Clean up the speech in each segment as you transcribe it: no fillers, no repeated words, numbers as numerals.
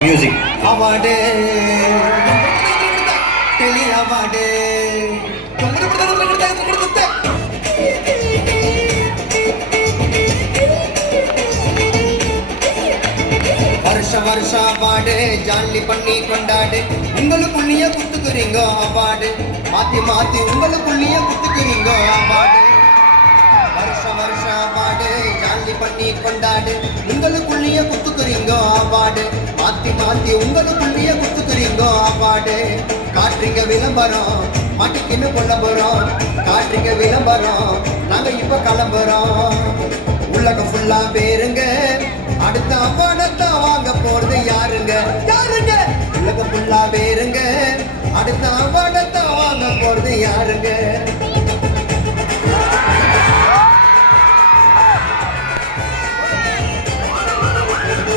Music award tele award வருஷ award jolly பண்ணி கொண்டாடு உங்களுக்குள்ளேயே குத்துக்குறீங்க அவார்டு மாத்தி மாத்தி உங்களுக்குள்ளேயே குத்துக்குறீங்க அவார்டு வருஷ அவார்டு ஜாலி பண்ணி கொண்டாடு உங்களுக்குள்ளேயே குத்துக்குறீங்க அவார்டு மாத்தி மாத்தி உங்களுக்குள்ளேயே குத்துக்குறீங்க அவார்டு காட்டுறீங்க விளம்பரம் மாட்டிக்கின்னு கொள்ள போறோம் காட்டுறீங்க விளம்பரம் நாங்க இப்ப கிளம்புறோம் உலகம் ஃபுல்லா பேருங்க அடுத்த அவார்டத்தை வாங்க போறது யாருங்க யாருங்க உலகம் ஃபுல்லா பேருங்க அடுத்த அவார்டத்தை வாங்க போறது யாருங்க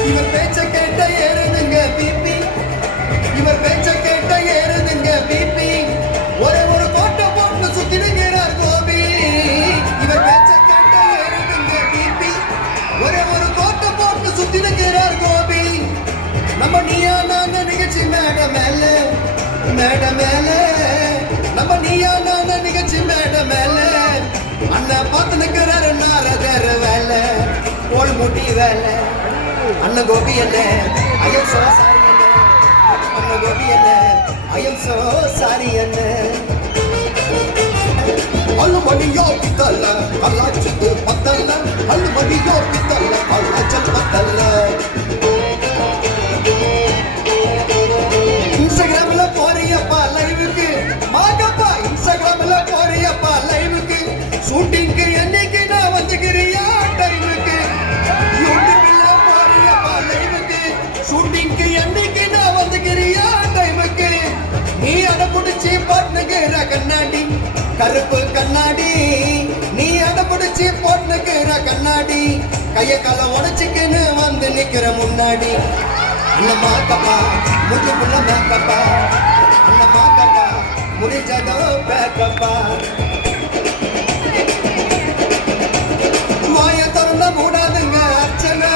இவர் பேச்ச கேட்ட ஏறுதுங்க பிபி இவர் பேச்ச கேட்ட ஏறுதுங்க பிபி ஒரே ஒரு கோட்டை போட்டு சுத்திடுகிறார் கோபி இவர் பேச்ச கேட்ட ஏறுதுங்க பிபி ஒரே ஒரு கோட்டை போட்டு சுத்திடுகிறார் கோபி நம்ம நீயா நாங்க நிகழ்ச்சி மேட மேல நம்ம நீயா நாங்க நிகழ்ச்சி மேட மேல அண்ணன் பார்த்து நிற்கிறாரு நாரதர் வேலை கோல் முட்டி வேலை அண்ணன் கோபி என்ன ஐயம் சோ சாரி அண்ணன் கோபி என்ன ஐயம் சோ சாரி என்ன அல்லுமணியோ பித்தல்ல கல்லாச்சது பத்தல்ல அல்லுமணியோ பித்தல்ல கல்லாச்சல் பத்தல்ல இன்ஸ்டாகிராம்ல போறியப்பா லைவுக்கு மாகப்பா இன்ஸ்டாகிராம்ல போறியப்பா லைவுக்கு ஷூட்டிங்க்கு என்னைக்கு நான் வந்துக்கிறியா டைமுக்கு யூடியூப்ல போறியப்பா லைவுக்கு ஷூட்டிங்க்கு என்னைக்கு நான் வந்துக்கிறியா டைமுக்கு நீ அடப்புடிச்சு பாட்டுக்கிற கண்ணாடி கருப்பு கண்ணாடி நீ அடப்புடிச்சு போட்டுக்கிற கண்ணாடி கைய கால உடச்சுக்குன்னு வந்து நிக்கிற முன்னாடி அண்ணமாக்கப்பா முதுகுள்ள மேக்கப்பா அண்ணமாக்கப்பா முடிஞ்சதோ பேக்கப்பா வாய திறந்த மூடாதுங்க அர்ச்சனை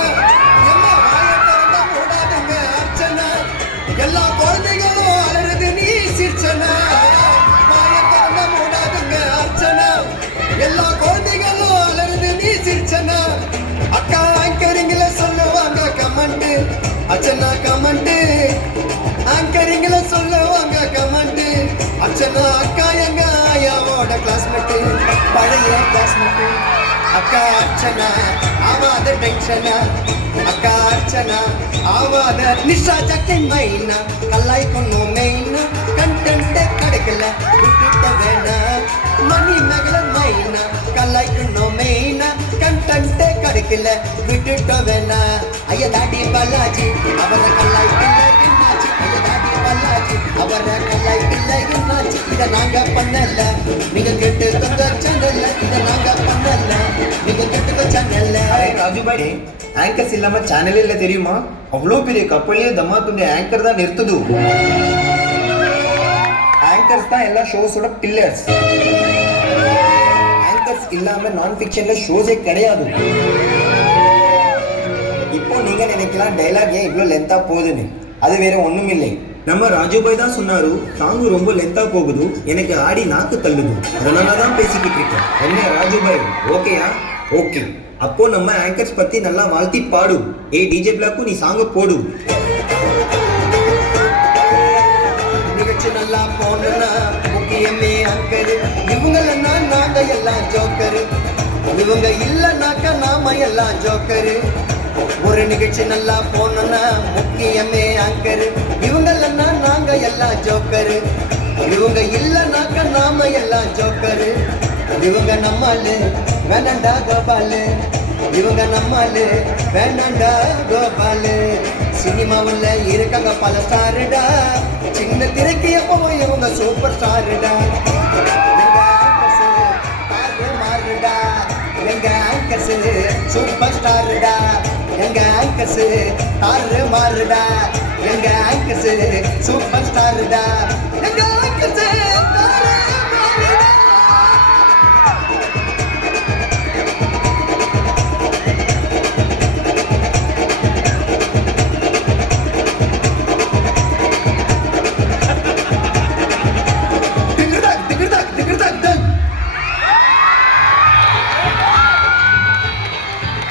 என்ன வாய திறந்த மூடாதுங்க அர்ச்சனை எல்லா குழந்தைகளும் அலறுது நீ சிரிச்சனா வாய திறந்த மூடாதுங்க அர்ச்சனை எல்லா குழந்தைகளும் அலறுது நீ சிரிச்சனா அக்கா ஆங்கரிங்கள சொல்லுவாங்க கமெண்ட் அச்சனா கமெண்ட் ஆங்கரிங்கள சொல்லுவாங்க கமெண்ட் அச்சனா அக்கா எங்க ஆயாவோட கிளாஸ்மேட் பழைய கிளாஸ்மேட் அக்கா அர்ச்சனா ஆவாத டென்ஷனா அக்கா அர்ச்சனா ஆவாத நிஷா ஜக்கின் மைனா கல்லாய் கொண்டு மெயினா கண்டென்ட் கிடைக்கல விட்டுட்ட வேணா மணி மகள மைனா கல்லாய் கொண்டு மெயினா கண்டென்ட் கிடைக்கல விட்டுட்ட வேணா ஐயா தாடி பாலாஜி அவரை கல்லாய் இல்ல என்னாச்சு ஐயா தாடி பாலாஜி அவரை கல்லாய் இல்ல என்னாச்சு இதை நாங்க பண்ணல நீங்க கேட்டு தந்த சேனல்ல இதை நாங்க பண்ணல நீங்க கேட்டுக்க சேனல்ல ராஜு பாய் ஆங்கர்ஸ் இல்லாம சேனல் இல்ல தெரியுமா அவ்வளோ பெரிய கப்பல்லே தம்மாத்துடைய ஆங்கர் தான் நிறுத்துது ஆங்கர்ஸ் தான் எல்லா ஷோஸோட பில்லர்ஸ் ஆங்கர்ஸ் இல்லாம நான் ஃபிக்ஷன்ல ஷோஸே கிடையாது இப்போ நீங்க நினைக்கலாம் டைலாக் ஏன் இவ்வளவு லென்த்தா போகுதுன்னு அது வேற ஒண்ணும் இல்லை நம்ம ராஜுபாய் தான் சொன்னாரு சாங்கு ரொம்ப லென்த்தா போகுது எனக்கு ஆடி நாக்கு தள்ளுது அதனாலதான் பேசிக்கிட்டு இருக்கேன் என்ன ராஜுபாய் ஓகேயா ஓகே அப்போ நம்ம ஆங்கர்ஸ் பத்தி நல்லா வாழ்த்தி பாடு டிஜே பிளாக்கு நீ சாங்க போடு நிகழ்ச்சி நல்லா போனா முக்கியமே ஆங்கர் இவங்கள நாங்க எல்லாம் ஜோக்கரு இவங்க இல்லைனாக்கா நாம எல்லாம் ஜோக்கரு ஒரு நிகழ்ச்சி நல்லா போனா முக்கியமே ஆங்கர் இவங்கள நாங்க எல்லாம் ஜோக்கரு இவங்க இல்லைனாக்கா நாம எல்லாம் ஜோக்கரு இவங்க நம்மாலு வேணாண்டா கோபாலு இவங்க நம்மாலு வேணாண்டா கோபாலு சினிமாவில் இருக்காங்க பல ஸ்டாருடா சின்ன திரைக்கு எப்பவும் இவங்க சூப்பர் ஸ்டாருடா மாறுடா எங்க ஆங்கர்ஸ் சூப்பர் ஸ்டாருடா எங்க ஆங்கர்ஸ் தாரு மாறுடா எங்க ஆங்கர்ஸ் சூப்பர் ஸ்டாருடா எங்க ஆங்கர்ஸ்